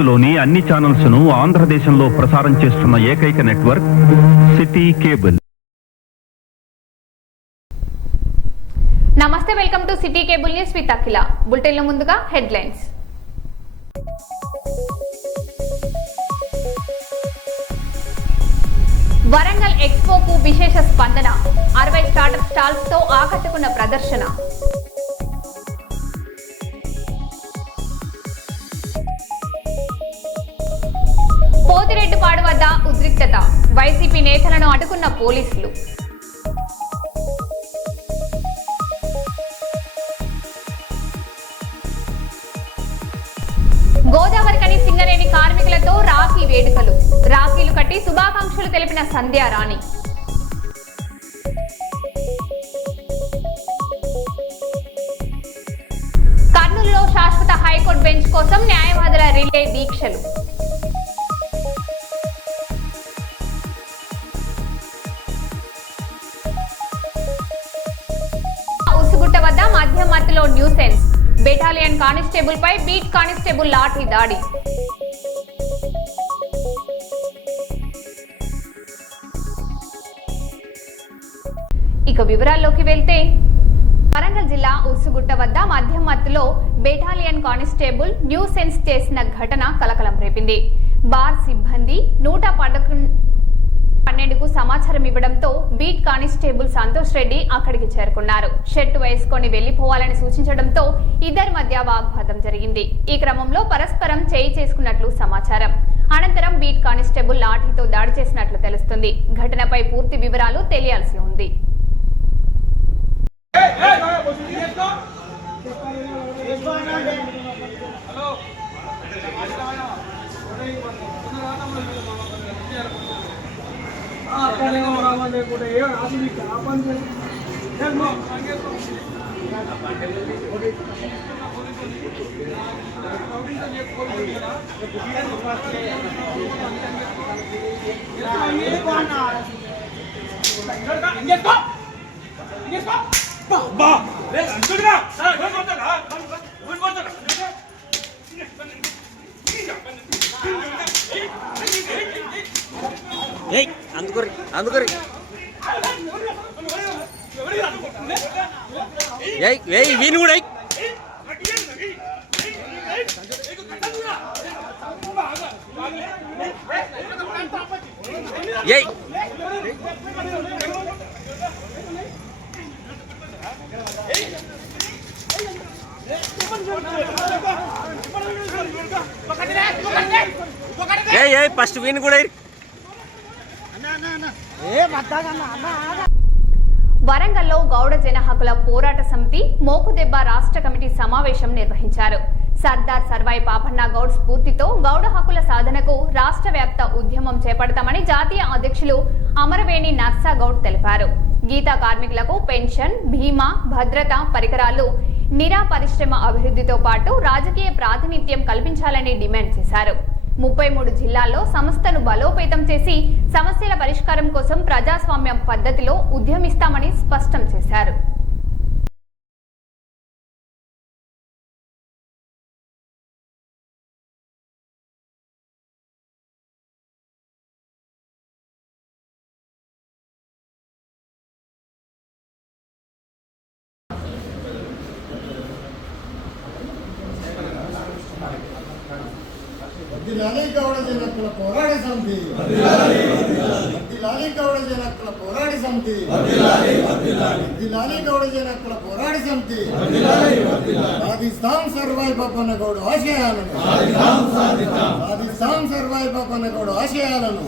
భారత్లోని అన్ని ఛానల్స్ ను ఆంధ్రదేశంలో ప్రసారం చేస్తున్న ఏకైక నెట్వర్క్ సిటీ కేబుల్. నమస్తే, welcome to city cable news with Akhila. Bulletin లో ముందుగా హెడ్లైన్స్. వరంగల్ ఎక్స్పోకు విశేష స్పందన. 60 స్టార్టప్ స్టాల్స్ తో ఆకట్టుకున్న ప్రదర్శన. పోతిరెడ్డిపాడు వద్ద ఉద్రిక్తత. వైసీపీ నేతలను అడ్డుకున్న పోలీసులు. గోదావరికని సింగరేణి కార్మికులతో రాఖీ వేడుకలు. రాఖీలు కట్టి శుభాకాంక్షలు తెలిపిన సంధ్యారాణి. కర్నూలులో శాశ్వత హైకోర్టు బెంచ్ కోసం న్యాయవాదుల రిలే దీక్షలు. ఉసుగుట్ట వద్ద మధ్యమత్తులో న్యూసెన్స్. బెటాలియన్ కానిస్టేబుల్ పై బీట్ కానిస్టేబుల్ లాఠీ దాడి. ఇక వివరాల్లోకి వెళ్తే, వరంగల్ జిల్లా ఉసుగుట్ట వద్ద మధ్యమత్తులో బెటాలియన్ కానిస్టేబుల్ న్యూసెన్స్ చేసిన ఘటన కలకలం రేపింది. బార్ సిబ్బంది 112కు సమాచారం ఇవ్వడంతో బీట్ కానిస్టేబుల్ సంతోష్ రెడ్డి అక్కడికి చేరుకున్నారు. షర్టు వేసుకొని వెళ్లిపోవాలని సూచించడంతో ఇద్దరి మధ్య వాగ్వాదం జరిగింది. ఈ క్రమంలో పరస్పరం చేయి చేసుకున్నట్లు సమాచారం. అనంతరం బీట్ కానిస్టేబుల్ లాఠీతో దాడి చేసినట్లు తెలుస్తుంది. ఘటనపై పూర్తి వివరాలు తెలియాల్సి ఉంది. అందుకరి వీని కూడా ఫస్ట్ వీని కూడా వరంగల్లో గౌడ జన హక్కుల పోరాట సమితి మోకుదెబ్బ రాష్ట్ర కమిటీ సమావేశం నిర్వహించారు. సర్దార్ సర్వాయి పాపన్న గౌడ్ స్ఫూర్తితో గౌడ హక్కుల సాధనకు రాష్ట్ర వ్యాప్త ఉద్యమం చేపడతామని జాతీయ అధ్యక్షులు అమరవేణి నర్సా గౌడ్ తెలిపారు. గీతా కార్మికులకు పెన్షన్, బీమా, భద్రత, పరికరాలు, నిరా పరిశ్రమ అభివృద్ధితో పాటు రాజకీయ ప్రాతినిధ్యం కల్పించాలని డిమాండ్ చేశారు. 33 జిల్లాల్లో సంస్థను బలోపేతం చేసి సమస్యల పరిష్కారం కోసం ప్రజాస్వామ్యం పద్ధతిలో ఉద్యమిస్తామని స్పష్టం చేశారు. వర్ధిల్లాలి గౌడ జనకుల పోరాట సమితి. వర్ధిల్లాలి గౌడ జనకుల పోరాట సమితి. వర్ధిల్లాలి గౌడ జనకుల పోరాట సమితి. సాధిస్తాం సర్వాయి పాపన్న గౌడ ఆశయాలను. సాధిస్తాం సర్వాయి పాపన్న గౌడ ఆశయాలను.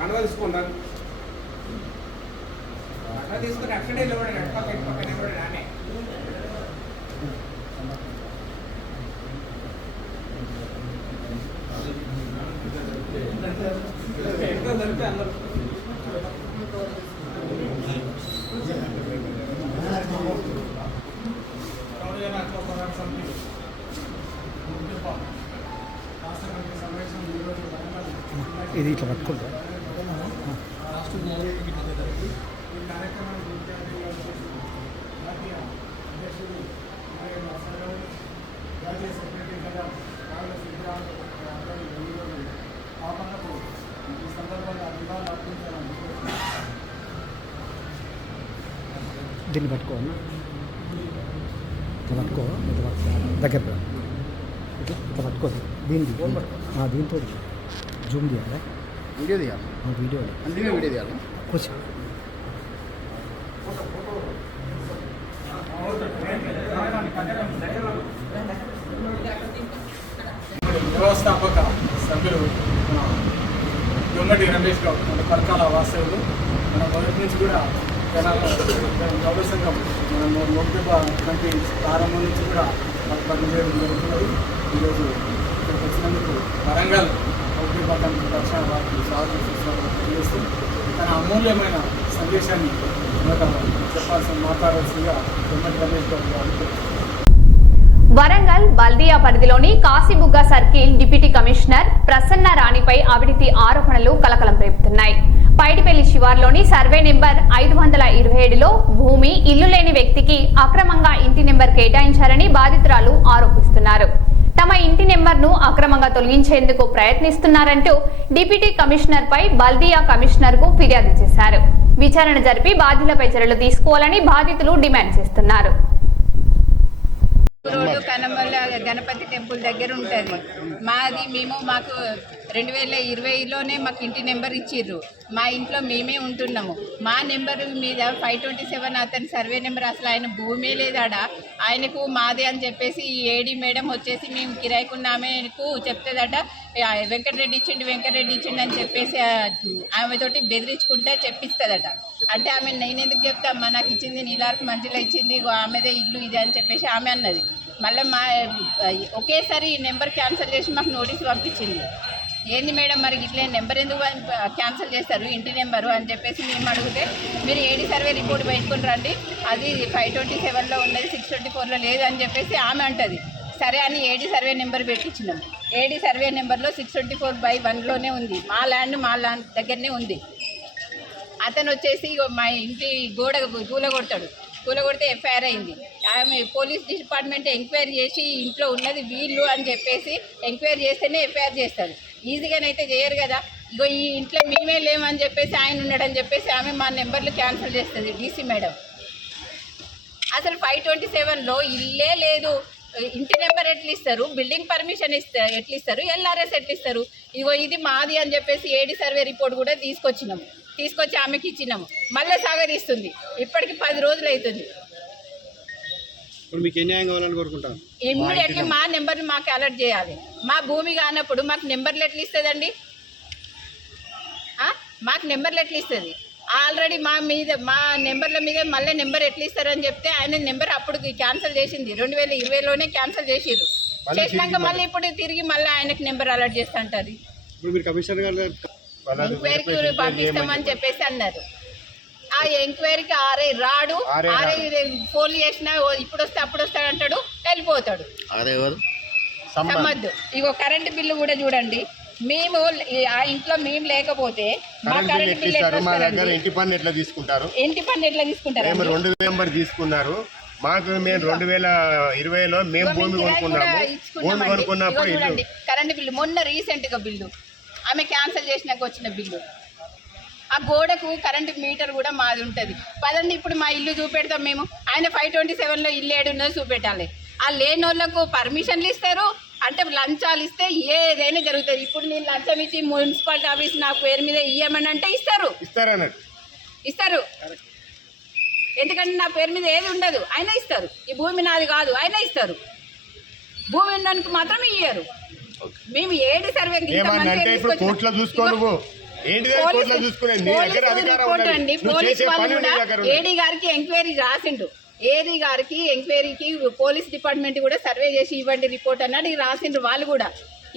కనుక తీసుకుంటా అట్లా తీసుకుని అక్కడే లేవాడు పక్కన ఎవడు రానే ఎంతో దొరికితే అందరూ రాష్ట్ర కమిటీ సమావేశం ఈరోజు ఇది ఇట్లా పట్టుకుంటా దీన్ని పట్టుకో అన్న ఇట్లా పట్టుకో దగ్గర ఇట్లా పట్టుకో దీంతో జూమ్ చేయాలి వీడియో తీయాలి వీడియో అందుకే వీడియో తీయాలి కూర్చో వ్యవస్థాపక సభ్యులు దొంగటి రమేష్ గౌడ్ మన పరకాల వాస్తవులు మన మొదటి నుంచి కూడా గౌరవ సంఘం మన మొదటి వంటి ప్రారంభం నుంచి కూడా పనిచేయడం జరుగుతున్నది. ఈరోజు ఇక్కడికి వచ్చినందుకు వరంగల్ పౌద్యోగం పక్షాన వారికి స్వాగతం తెలియజేస్తూ తన అమూల్యమైన సందేశాన్ని మాట్లాడాల్సిందిగా దొంగటి రమేష్ గౌడ్ గారు. వరంగల్ బల్దియా పరిధిలోని Kashibugga circle deputy commissioner Prasanna రాణిపై అవినీతి ఆరోపణలు కలకలం రేపుతున్నాయి. పైడిపల్లి శివార్లోని సర్వే నెంబర్ 527లో భూమి ఇల్లు లేని వ్యక్తికి అక్రమంగా ఇంటి నెంబర్ కేటాయించారని బాధితురాలు ఆరోపిస్తున్నారు. తమ ఇంటి నెంబర్ను అక్రమంగా తొలగించేందుకు ప్రయత్నిస్తున్నారంటూ డిప్యూటీ కమిషనర్ పై బల్దియా కమిషనర్ కు ఫిర్యాదు చేశారు. విచారణ జరిపి బాధ్యులపై చర్యలు తీసుకోవాలని బాధితులు డిమాండ్ చేస్తున్నారు. రోడ్డు కనమల గణపతి టెంపుల్ దగ్గర ఉంటుంది మాకు 2020లోనే మాకు ఇంటి నెంబర్ ఇచ్చిర్రు. మా ఇంట్లో మేమే ఉంటున్నాము. మా నెంబర్ మీద 527 అతని సర్వే నెంబర్ అసలు ఆయన భూమే లేదాడ. ఆయనకు మాదే అని చెప్పేసి ఈ ఏడీ మేడం వచ్చేసి మేము కిరాయికున్నామేకు చెప్తుందట. వెంకటరెడ్డి ఇచ్చిండు అని చెప్పేసి ఆమెతోటి బెదిరించుకుంటే చెప్పిస్తుందట. అంటే ఆమె నేను ఎందుకు చెప్తామ్మా, నాకు ఇచ్చింది నీలార్కు మంచిలో ఇచ్చింది, ఆమెదే ఇల్లు ఇది అని చెప్పేసి ఆమె అన్నది. మళ్ళీ ఒకేసారి ఈ నెంబర్ క్యాన్సిల్ చేసి మాకు నోటీస్ పంపించింది. ఏంది మేడం మరి ఇట్లా నెంబర్ ఎందుకు క్యాన్సిల్ చేస్తారు ఇంటి నెంబరు అని చెప్పేసి మేము అడిగితే, మీరు ఏడీ సర్వే రిపోర్ట్ పెట్టుకుని రండి, అది 527లో ఉన్నది 624లో లేదు అని చెప్పేసి ఆమె అంటుంది. సరే అని ఏడీ సర్వే నెంబర్ పెట్టించినాం. ఏడీ సర్వే నెంబర్లో 624/1లోనే ఉంది. మా ల్యాండ్ దగ్గరనే ఉంది. అతను వచ్చేసి మా ఇంటి గోడ కూలగొడితే ఎఫ్ఐఆర్ అయింది. ఆమె పోలీస్ డిపార్ట్మెంట్ ఎంక్వైరీ చేసి ఇంట్లో ఉన్నది వీళ్ళు అని చెప్పేసి ఎంక్వైరీ చేస్తేనే ఎఫ్ఐఆర్ చేస్తారు. ఈజీగానైతే చేయరు కదా. ఇగో ఈ ఇంట్లో మేమే లేమని చెప్పేసి ఆయన ఉన్నాడని చెప్పేసి ఆమె మా నెంబర్లు క్యాన్సిల్ చేస్తుంది డీసీ మేడం. అసలు 527లో ఇల్లే లేదు, ఇంటి నెంబర్ ఎట్లా ఇస్తారు, బిల్డింగ్ పర్మిషన్ ఎట్లా ఇస్తారు, ఎల్ఆర్ఎస్ ఎట్లా ఇస్తారు. ఇగో ఇది మాది అని చెప్పేసి ఏడీ సర్వే రిపోర్ట్ కూడా తీసుకొచ్చి ఆమెకి ఇచ్చినాము. మళ్ళీ సాగదీస్తుంది. ఇప్పటికి 10 రోజులు అవుతుంది. ఇమ్మీడియట్లీ మా నెంబర్ని మాకు అలర్ట్ చేయాలి. మా భూమి కానప్పుడు మాకు నెంబర్లు ఎట్లా ఇస్తుందండి? మాకు నెంబర్లు ఎట్లా ఇస్తుంది? ఆల్రెడీ మా నెంబర్ల మీద మళ్ళీ నెంబర్ ఎట్లా ఇస్తారని చెప్తే ఆయన నెంబర్ అప్పుడు క్యాన్సిల్ చేసింది. 2020లోనే క్యాన్సిల్ చేసిర్రు. చేసినాక మళ్ళీ ఇప్పుడు తిరిగి మళ్ళీ ఆయనకు నెంబర్ అలర్ట్ చేస్తా ఉంటుంది. ఎంక్వైరీకి పంపిస్తామని చెప్పేసి అన్నారు. ఆ ఎంక్వైరీకి ఆర్ఐ రాడు. ఆర్ఐ ఫోన్ చేసినా ఇప్పుడు వస్తే అప్పుడు వస్తాడు అంటాడు, వెళ్ళిపోతాడు. సమ్మద్దు. ఇగో కరెంటు బిల్లు కూడా చూడండి. మేము ఆ ఇంట్లో మేము లేకపోతే మా కరెంట్ బిల్లు ఇంటి పన్ను ఎట్లా తీసుకుంటారు? 2 నెంబర్ తీసుకున్నారు. మాకు మేము 2020లో మేము భూమి కొనుక్కున్నప్పుడు చూడండి కరెంట్ బిల్లు మొన్న రీసెంట్ గా బిల్లు ఆమె క్యాన్సిల్ చేసినాక వచ్చిన బిల్లు. ఆ గోడకు కరెంటు మీటర్ కూడా మాది ఉంటుంది. పదండి ఇప్పుడు మా ఇల్లు చూపెడతాం మేము. ఆయన 527లో ఇల్లు ఏడున్నదో చూపెట్టాలి. ఆ లేని వాళ్ళకు పర్మిషన్లు ఇస్తారు అంటే లంచాలు ఇస్తే ఏదైనా జరుగుతుంది. ఇప్పుడు నేను లంచం ఇచ్చి మున్సిపాలిటీ ఆఫీస్ నా పేరు మీద ఇయ్యమని అంటే ఇస్తారు. ఎందుకంటే నా పేరు మీద ఏది ఉండదు, అయినా ఇస్తారు. ఈ భూమి నాది కాదు, అయినా ఇస్తారు. భూమి ఉండడానికి మాత్రం ఇయ్యరు. మేము ఏడి సర్వే పోలీస్ వాళ్ళు కూడా ఏడీ గారికి ఎంక్వైరీ రాసిండు. ఏడీ గారికి ఎంక్వైరీకి పోలీస్ డిపార్ట్మెంట్ కూడా సర్వే చేసి ఇవ్వండి రిపోర్ట్ అన్నాడు. రాసిండ్రు వాళ్ళు కూడా.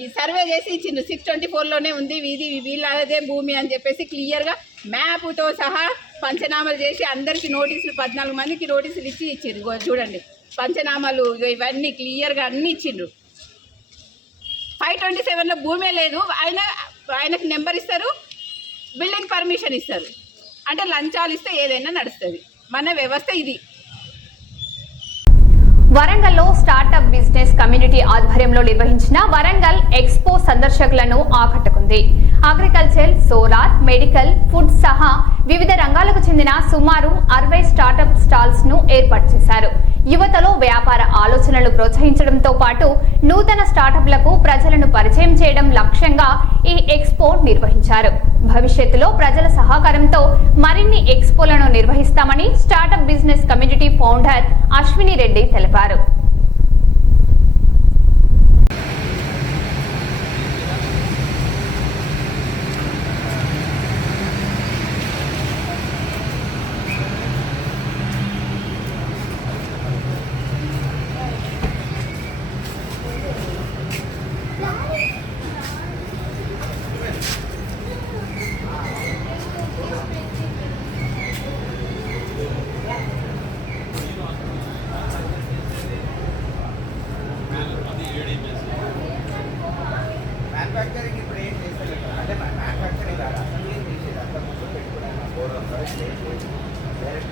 ఈ సర్వే చేసి ఇచ్చిండు. 624లోనే ఉంది, ఇది వీళ్ళదే భూమి అని చెప్పేసి క్లియర్గా మ్యాప్తో సహా పంచనామాలు చేసి అందరికీ నోటీసులు 14 మందికి నోటీసులు ఇచ్చిండ్రు. చూడండి పంచనామాలు ఇవన్నీ క్లియర్గా అన్నీ ఇచ్చిండ్రు. 527లో భూమే లేదు, ఆయన ఆయనకు నెంబర్ ఇస్తారు, బిల్డింగ్ పర్మిషన్ ఇస్తారు. అంటే లంచాలు ఇస్తే ఏదైనా నడుస్తుంది. మన వ్యవస్థ ఇది. వరంగల్లో స్టార్టప్ బిజినెస్ కమ్యూనిటీ ఆధ్వర్యంలో నిర్వహించిన వరంగల్ ఎక్స్పో సందర్శకులను ఆకట్టుకుంది. అగ్రికల్చర్, సోలార్, మెడికల్, ఫుడ్ సహా వివిధ రంగాలకు చెందిన సుమారు 60 స్టార్టప్ స్టాల్స్ ను ఏర్పాటు చేశారు. యువతలో వ్యాపార ఆలోచనలు ప్రోత్సహించడంతో పాటు నూతన స్టార్టప్లకు ప్రజలను పరిచయం చేయడం లక్ష్యంగా ఈ ఎక్స్పో నిర్వహించారు. భవిష్యత్తులో ప్రజల సహకారంతో మరిన్ని ఎక్స్పోలను నిర్వహిస్తామని startup business community founder Ashwini Reddy తెలిపారు. మ్యానుఫ్యాక్చరింగ్ ఇప్పుడు ఏం చేస్తలేదు. అంటే మ్యానుఫ్యాక్చరింగ్ కాదు, అసలు ఏం చేసేది అంతా ముందు పెట్టుకున్నాను 400 డైరెక్ట్ ఏం తీసుకొచ్చింది. మరి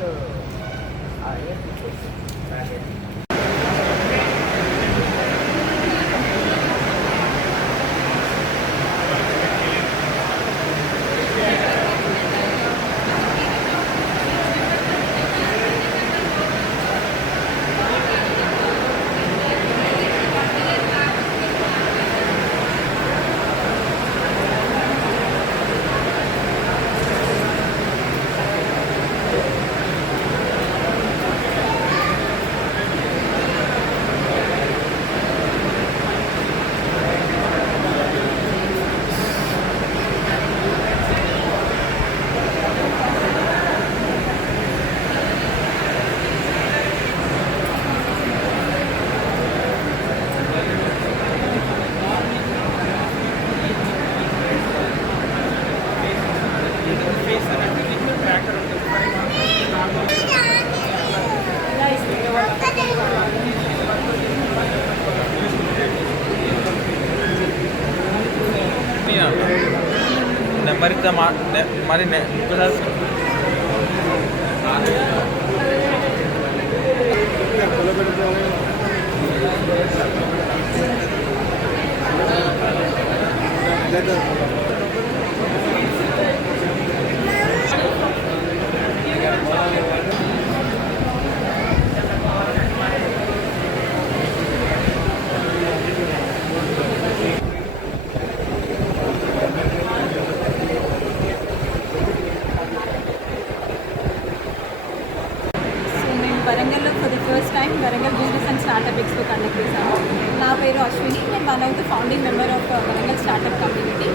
వరంగల్లో for the first time Warangal business and startup expo conduct చేశాము. నా పేరు అశ్విని. నేను one of the founding member of Warangal startup community.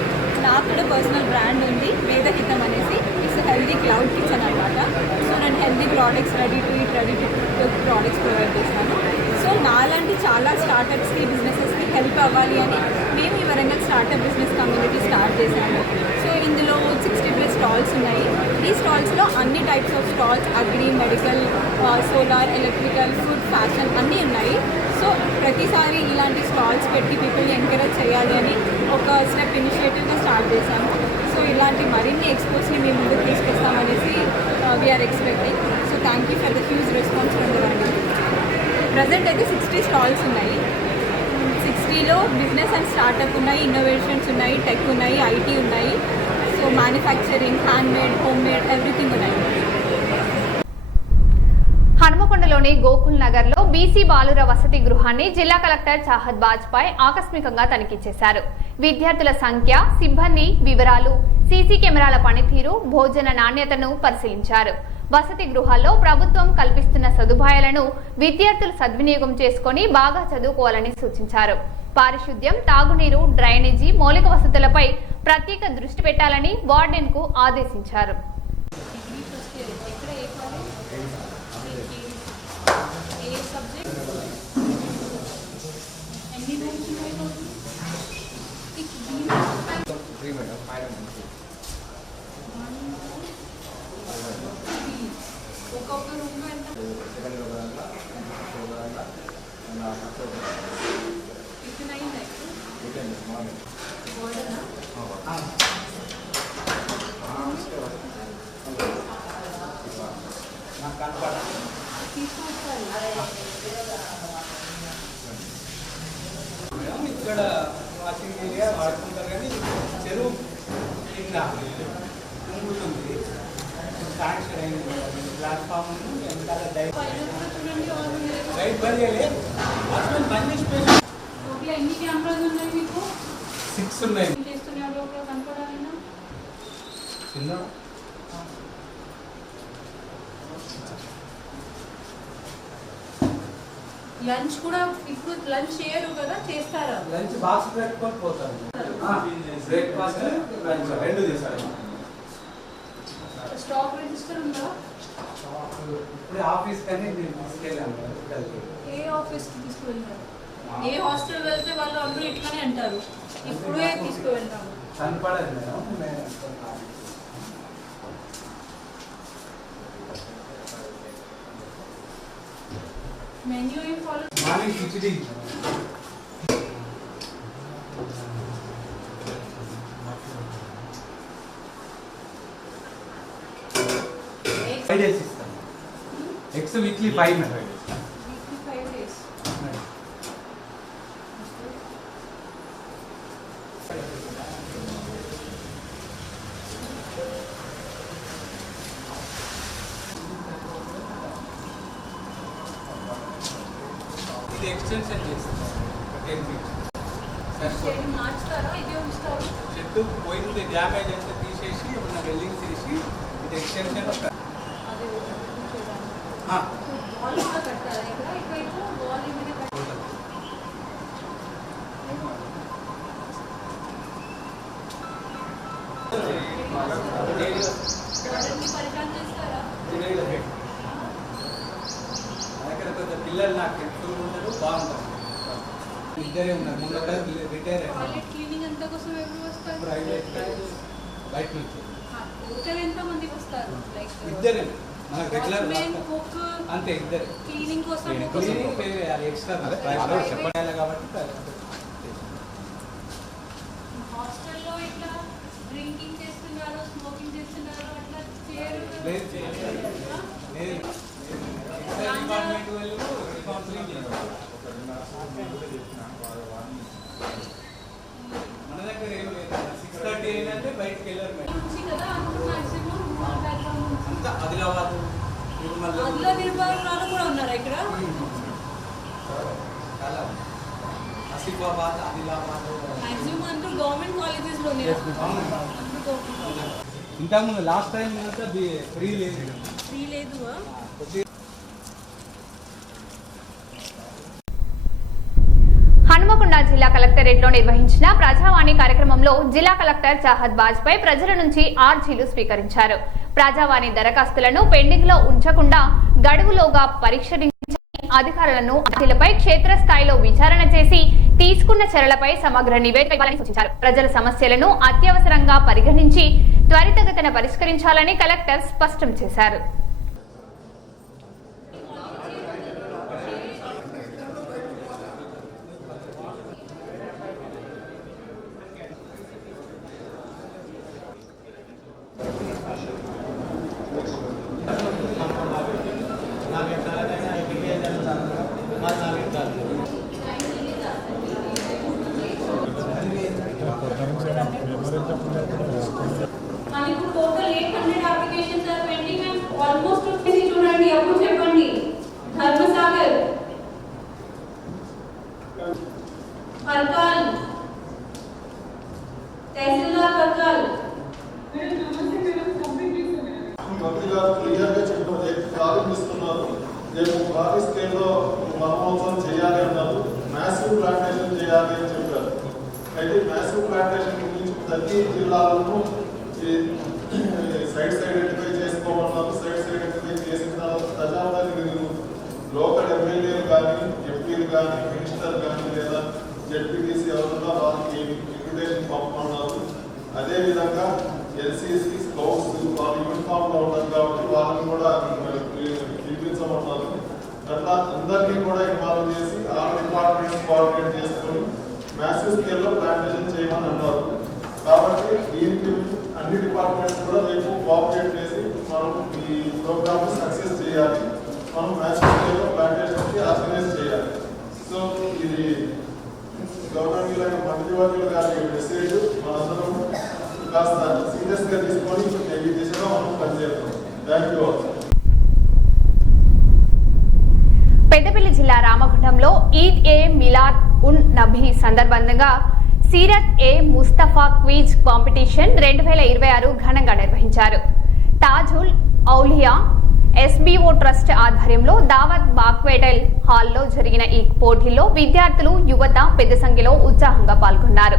నాకు కూడా పర్సనల్ బ్రాండ్ ఉంది, వేదహితం అనేసి. ఇట్స్ హెల్దీ క్లౌడ్ కిచెన్ అనమాట. సో నేను healthy products, ready to eat, ready to cook products provide చేస్తాను. సో నాలాంటి చాలా స్టార్టప్స్కి, బిజినెసెస్కి హెల్ప్ అవ్వాలి అని మేము ఈ Warangal startup business community start చేశాము. సో ఇందులో 60+ స్టాల్స్ ఉన్నాయి. ఈ స్టాల్స్లో అన్ని types of stalls, agri, medical, solar, electrical, food, fashion అన్నీ ఉన్నాయి. సో ప్రతిసారి ఇలాంటి స్టాల్స్ పెట్టి పీపుల్ని ఎంకరేజ్ చేయాలి అని ఒక స్టెప్ ఇనిషియేటివ్గా స్టార్ట్ చేశాము. సో ఇలాంటి మరిన్ని ఎక్స్పోస్ని మేము ముందుకు తీసుకొస్తామనేసి we are expecting. So thank you for the huge response from the Warangal. Present అయితే 60 స్టాల్స్ ఉన్నాయి. 60లో బిజినెస్ అండ్ స్టార్టప్ ఉన్నాయి, ఇన్నోవేషన్స్ ఉన్నాయి, టెక్ ఉన్నాయి, ఐటీ ఉన్నాయి. So manufacturing, handmade, homemade, everything ఉన్నాయి. హనుమకొండలోని గోకుల్ నగర్ లో బీసీ బాలుర వసతి గృహాన్ని జిల్లా కలెక్టర్ చాహద్ బాజ్పాయ్ ఆకస్మికంగా తనిఖీ చేశారు. విద్యార్థుల సంఖ్య, సిబ్బంది వివరాలు, సీసీ కెమెరాల పనితీరు, భోజన నాణ్యతను పరిశీలించారు. వసతి గృహాల్లో ప్రభుత్వం కల్పిస్తున్న సదుపాయాలను విద్యార్థులు సద్వినియోగం చేసుకుని బాగా చదువుకోవాలని సూచించారు. పారిశుద్ధ్యం, తాగునీరు, డ్రైనేజీ, మౌలిక వసతులపై ప్రత్యేక దృష్టి పెట్టాలని వార్డెన్ కు ఆదేశించారు. నాకు కనపడ ఇక్కడ వాషింగ్ ఏరియా వాడుకుంటారు కానీ చెరువు కింద ఉంటుంది శాంక్షన్ అయింది ప్లాట్ఫామ్ వెనకాల రైట్ బంద్ చేయలేదు వాచ్మెన్ బంద్ చేసి ఎన్ని కెమెరాస్ ఉన్నాయి మీకు 6 ఉన్నాయి చిన్న లంచ్ కూడా ఇప్పుడు లంచ్ చేయరు కదా, చేస్తారా? లంచ్ బాక్స్ పెట్టుకొని పోతారు, బ్రేక్ఫాస్ట్ లంచ్ రెండు చేస్తారు. స్టాక్ రిజిస్టర్ ఉందా? ఇప్పుడు ఆఫీస్ కానీ నేను తీసుకెళ్ళాను. ఏ ఆఫీస్కి తీసుకువెళ్తారు? ఏ హాస్టల్ వెళ్తే వాళ్ళు అందరూ ఇట్లానే అంటారు, ఇప్పుడే తీసుకువెళ్తాము. కనపడదు మేడం. మెన్యూ ఏం follow? Morning khichdi, five days ఇస్తాను. Eggs weekly 5 members. Weekly 5 days. ఇది ఎక్స్టెన్షన్ చేస్తాం 10 feet. చెట్టు మార్చుతారా, ఇదే ఉంచుతారు? చెట్టు పోయింది డ్యామేజ్ అయితే తీసేసి ఏమన్నా వెల్డింగ్ చేసి ఇది ఎక్స్టెన్షన్ అదే వాల్ కూడా కట్టారా? ఇక్కడ ఇక్కడైతే వాల్ మీద కట్టారు. పరిచయం చేస్తారా? అక్కడ కొంచెం పిల్లలు నాకు ఎప్పుడు ఉంటారు, బాగుంటారు. ఇద్దరే ఉన్నారు, ముందు రిటైర్ టాయిలెట్ క్లీనింగ్ అంతా కోసం ఎవరు వస్తారు? ప్రైవేట్ బయట నుంచి టోటల్ ఎంత మంది వస్తారు? లైక్ ఇద్దరే మనకు రెగ్యులర్ కుక్ అంతే, ఇద్దరే. క్లీనింగ్ కోసం క్లీనింగ్ పే చేయాలి ఎక్స్ట్రా చెప్పాలి కాబట్టి. హాస్టల్లో ఇట్లా డ్రింకింగ్ చేస్తున్నారు, స్మోకింగ్ చేస్తున్నారు, అట్లా చేయరు కదా? లేదు లేదు డిపార్ట్మెంట్ వాళ్ళు కౌన్సిలింగ్ చేయాలి. మన దగ్గర ఏం లేదు. 6:30 ఏంటంటే బయటకు వెళ్ళారు మేడం. నుంచి కదా అందరూ మాక్సిమం రూరల్ బ్యాక్గ్రౌండ్ నుంచి. అంతా ఆదిలాబాద్ తిరుమల అందులో నిర్భయాలు కూడా ఉన్నారా ఇక్కడ? చాలా ఆసిఫాబాద్, ఆదిలాబాద్ మాక్సిమం అందరూ గవర్నమెంట్ కాలేజెస్లో ఇంతకుముందు లాస్ట్ టైం ఫ్రీ లేదు. ఫ్రీ లేదు. హనుమకొండ జిల్లా కలెక్టరేట్ లో నిర్వహించిన ప్రజావాణి కార్యక్రమంలో జిల్లా కలెక్టర్ చాహద్ బాజ్పేయి ప్రజల నుంచి ఆర్జీలు స్వీకరించారు. ప్రజావాణి దరఖాస్తులను పెండింగ్ లో ఉంచకుండా గడువులోగా పరిష్కరించాలని అధికారులను అర్జీలపై క్షేత్రస్థాయిలో విచారణ చేసి తీసుకున్న చర్యలపై సమగ్ర నివేదిక ఇవ్వాలని సూచించారు. ప్రజల సమస్యలను అత్యవసరంగా పరిగణించి త్వరితగతిన పరిష్కరించాలని కలెక్టర్ స్పష్టం చేశారు. మనకు total 800 applications are pending and almost చూడండి. అప్పుడు చెప్పండి ధర్మసాగర్, పర్కాల్, తహసీల్దార్ పర్కాల్. మంత్రి గారు క్లియర్గా చెప్పారు, ప్రారంభిస్తున్నారు. రేపు భారీ స్కేల్లో వనమహోత్సవం చేయాలి అన్నారు. మ్యాసివ్ ప్లాంటేషన్ చేయాలి అని చెప్పారు. అయితే మ్యాసివ్ ప్లాంటేషన్ గురించి ప్రతి జిల్లాలను సైడ్ ఐడెంటిఫై చేసుకోమన్నారు. సైడ్ ఐడెంటిఫై చేసిన తర్వాత ప్రజావాణి లోకల్ ఎమ్మెల్యేలు కానీ, ఎంపీలు కానీ, మినిస్టర్ కానీ లేదా జెడ్పీటీసీ ఎవరున్నా వాళ్ళకి ఇన్విటేషన్ పంపమన్నారు. అదేవిధంగా ఎల్సీసీ స్కౌట్స్ వాళ్ళు యూనిఫామ్ లో ఉంటారు కాబట్టి వాళ్ళని కూడా పిలిపించమన్నారు. అట్లా అందరినీ కూడా ఇన్వాల్వ్ చేసి ఆ డిపార్ట్మెంట్స్ కోఆర్డినేట్ చేసుకొని మ్యాసివ్ స్కేల్లో ప్లాంటేషన్ చేయమని అన్నారు. కాబట్టి దీనికి అన్ని డిపార్ట్మెంట్స్ కూడా రేపు కోఆపరేట్ చేసి మనం ఈ ప్రోగ్రామ్ సక్సెస్ చేయాలి. మనం మ్యాసివ్ స్కేల్లో ప్లాంటేషన్కి ఆర్గనైజ్ చేయాలి. సో ఇది గవర్నమెంట్ మంత్రివర్యులు గారి మెసేజ్ మనందరం కాస్త సీరియస్గా తీసుకొని ఈ దిశగా మనం పనిచేస్తాం. Thank you. పెద్దపల్లి జిల్లా రామగుండంలో ఈద్ ఏ మిలాద్ ఉన్ నబీ సందర్భంగా సీరత్ ఏ ముస్తఫా క్విజ్ కాంపిటీషన్ 2026 ఘనంగా నిర్వహించారు. తాజుల్ ఔలియా ఎస్బీఓ ట్రస్ట్ ఆధ్వర్యంలో దావత్ బాక్వేటల్ హాల్లో జరిగిన ఈ పోటీల్లో విద్యార్థులు, యువత పెద్ద సంఖ్యలో ఉత్సాహంగా పాల్గొన్నారు.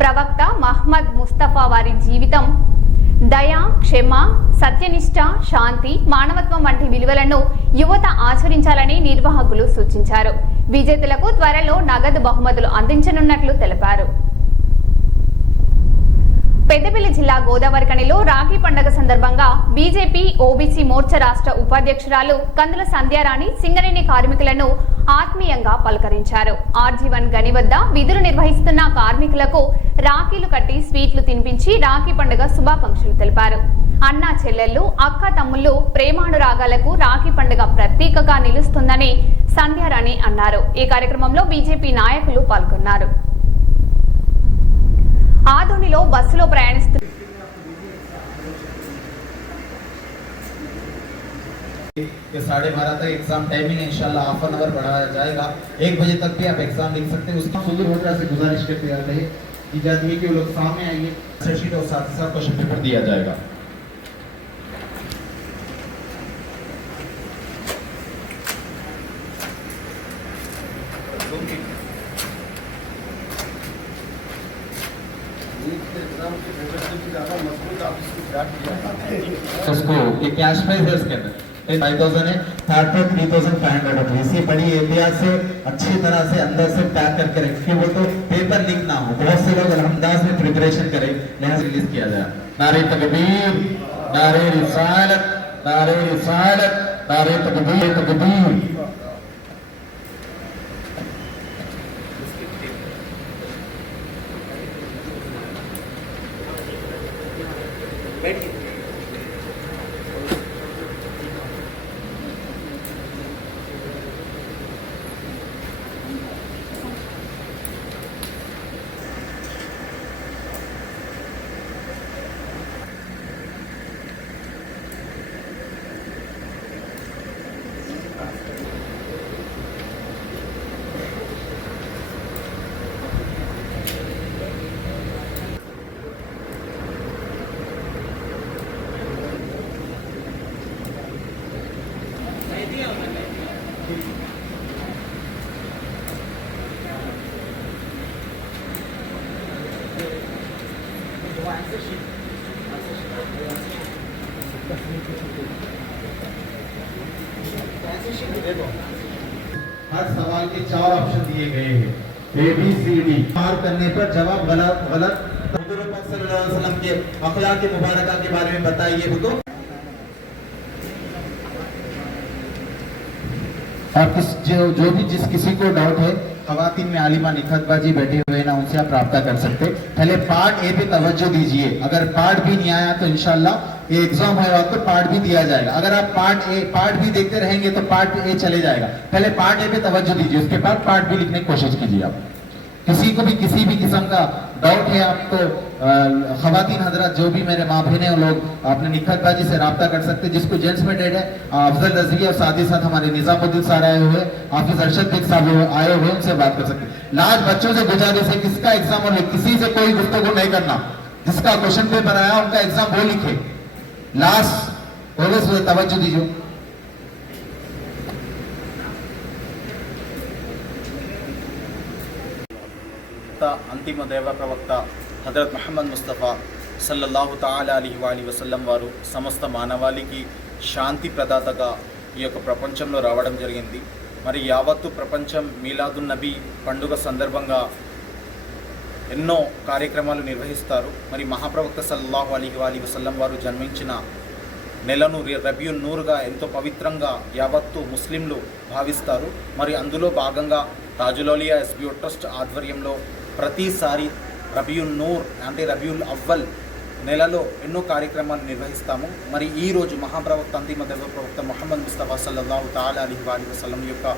ప్రవక్త మహ్మద్ ముస్తఫా వారి జీవితం దయ, క్షమ, సత్యనిష్ట, శాంతి, మానవత్వం వంటి విలువలను యువత ఆచరించాలని నిర్వాహకులు సూచించారు. విజేతలకు త్వరలో నగదు బహుమతులు అందించనున్నట్లు తెలిపారు. పెద్దపల్లి జిల్లా గోదావరిఖనిలో రాఖీ పండుగ సందర్భంగా బీజేపీ ఓబీసీ మోర్చా రాష్ట్ర ఉపాధ్యక్షురాలు కందుల సంధ్యారాణి సింగరేణి కార్మికులను ఆత్మీయంగా పలకరించారు. ఆర్జీవన్ గని వద్ద విధులు నిర్వహిస్తున్న కార్మికులకు రాఖీలు కట్టి స్వీట్లు తినిపించి రాఖీ పండుగ శుభాకాంక్షలు తెలిపారు. అన్నా చెల్లెళ్లు, అక్క తమ్ముళ్లు ప్రేమానురాగాలకు రాఖీ పండుగ ప్రతీకగా నిలుస్తుందని సంధ్యారాణి అన్నారు. ఈ కార్యక్రమంలో బీజేపీ నాయకులు పాల్గొన్నారు. ఆదోనిలో బస్సులో ప్రయాణిస్తున్న 12:30 तक एग्जाम टाइमिंग है, इंशाल्लाह हाफ एन आवर बढ़ाया जाएगा. 1 बजे तक भी आप एग्जाम लिख सकते हैं. उसका सुंदर होटल से गुजारिश करते हैं इजाजत में कि वो लोग सामने आएंगे, सर्टिफिकेट और साथ ही साथ क्वेश्चन पेपर दिया जाएगा. उसको ये कैश प्राइस है, उसके अंदर 5,000 है, थर्ड पे 3,500 रुपये. इसी बड़ी एहतियात से अच्छी तरह से अंदर से पैक करके रखिए, वो तो पेपर लीक ना हो. बहुत से लोग अल्हम्दुलिल्लाह में प्रिपरेशन करें, लिहाजा रिलीज किया जाए. नारे तकबीर, नारे रिसालत, नारे रिसालत, नारे तकबीर, तकबीर. हर सवाल के 4 ऑप्शन दिए गए हैं, ABCD. मार्क करने पर जवाब गलत हुजूर पाक सल्लल्लाहु अलैहि वसल्लम के अखलाक मुबारका के बारे में बताइए. तो और जो भी जिस किसी को डाउट है, खवातीन में आलिमा निखतबाजी बैठे हुए ना, उनसे आप राब्ता कर सकते. पहले पार्ट ए पे तवज्जो दीजिए. अगर पार्ट भी नहीं आया तो इंशाल्लाह ये एग्जाम है, आपको पार्ट भी दिया जाएगा. अगर आप पार्ट भी देखते रहेंगे तो पार्ट ए चले जाएगा. पहले पार्ट ए पे तवज्जो दीजिए, उसके बाद पार्ट बी लिखने की कोशिश कीजिए. आप किसी को भी किसी भी किस्म का डाउट है आपको, खवातीन हजरात जो भी मेरे माँ बहने लोग अपने निखतबाजी से राब्ता कर सकते. जिसको जेंट्स में डेड है, अफजल रजवी और साथ ही साथ हमारे निजामुद्दीन साहब आए हुए, हाफिज अरशद बेग साहब आए हुए, उनसे बात कर सकते. लास्ट बच्चों से गुजारिश है, किसका एग्जाम हो, किसी से कोई गुफ्तगू नहीं करना. जिसका क्वेश्चन पेपर आया उनका एग्जाम वो लिखे. लास्ट ऑलवेज तवज्जो दीजिए. अंतिम देव प्रवक्ता हजरत मोहम्मद मुस्तफ़ा सल्लल्लाहु ताला अलैहि वसल्लम वाరు సమస్త మానవాళికి శాంతి ప్రదాతగా ఈ యొక్క ప్రపంచంలో రావడం జరిగింది. మరి యావత్తు ప్రపంచం మీలాదున్ నబీ పండుగ సందర్భంగా ఎన్నో కార్యక్రమాలు నిర్వహిస్తారు. మరి మహాప్రవక్త సల్లల్లాహు అలైహి వసల్లం వారు జన్మించిన నెలను రబియున్ నూర్గా ఎంతో పవిత్రంగా యావత్తు ముస్లింలు భావిస్తారు. మరి అందులో భాగంగా తాజుల్ ఔలియా ఎస్బీఓ ట్రస్ట్ ఆధ్వర్యంలో ప్రతిసారి రబియుల్ నూర్ అంటే రబియుల్ అవ్వల్ నెలలో ఎన్నో కార్యక్రమాలు నిర్వహిస్తాము. మరి ఈరోజు మహాప్రవక్త అంతిమ దైవ ప్రవక్త ముహమ్మద్ ముస్తఫా సల్లల్లాహు తాలా అలైహి వసల్లం యొక్క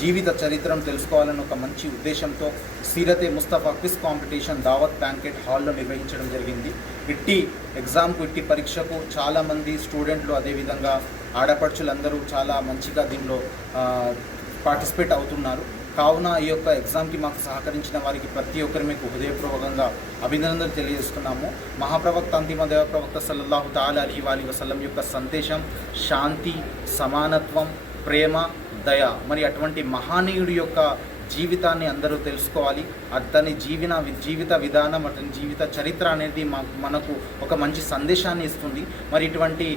జీవిత చరిత్రను తెలుసుకోవాలని ఒక మంచి ఉద్దేశంతో సీరతే ముస్తఫా క్విజ్ కాంపిటీషన్ దావత్ బ్యాంకెట్ హాల్లో నిర్వహించడం జరిగింది. ఇట్టి ఎగ్జామ్కు ఇట్టి పరీక్షకు చాలామంది స్టూడెంట్లు అదేవిధంగా ఆడపడుచులందరూ చాలా మంచిగా దీనిలో పార్టిసిపేట్ అవుతున్నారు. కావున ఈ యొక్క ఎగ్జామ్కి మాకు సహకరించిన వారికి ప్రతి ఒక్కరి మీకు హృదయపూర్వకంగా అభినందనలు తెలియజేస్తున్నాము. మహాప్రవక్త అంతిమ దైవ ప్రవక్త సల్లల్లాహు తాలా అలైహి వసల్లం యొక్క సందేశం శాంతి, సమానత్వం, ప్రేమ, దయ. మరి అటువంటి మహానీయుడి యొక్క జీవితాన్ని అందరూ తెలుసుకోవాలి. అతని జీవిత విధానం, అతని జీవిత చరిత్ర అనేది మనకు ఒక మంచి సందేశాన్ని ఇస్తుంది. మరి ఇటువంటి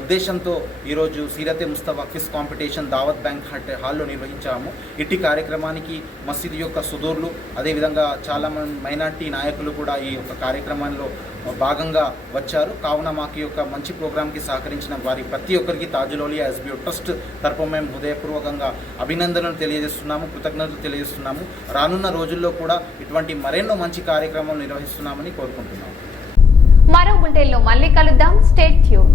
ఉద్దేశంతో ఈరోజు సీరతే ముస్తఫా క్విజ్ కాంపిటీషన్ దావత్ బ్యాంక్ హాల్లో నిర్వహించాము. ఇట్టి కార్యక్రమానికి మసీదు యొక్క సుదూర్లు అదేవిధంగా చాలామంది మైనార్టీ నాయకులు కూడా ఈ యొక్క కార్యక్రమంలో భాగంగా వచ్చారు. కావున మాకు యొక్క మంచి ప్రోగ్రాంకి సహకరించిన వారి ప్రతి ఒక్కరికి తాజులోలియా ఎస్బిఓ ట్రస్ట్ తరపు మేము హృదయపూర్వకంగా అభినందనలు తెలియజేస్తున్నాము, కృతజ్ఞతలు తెలియజేస్తున్నాము. రానున్న రోజుల్లో కూడా ఇటువంటి మరెన్నో మంచి కార్యక్రమాలు నిర్వహిస్తున్నామని కోరుకుంటున్నాము. మరో బులెటిన్లో మళ్ళీ కలుద్దాం. Stay tune.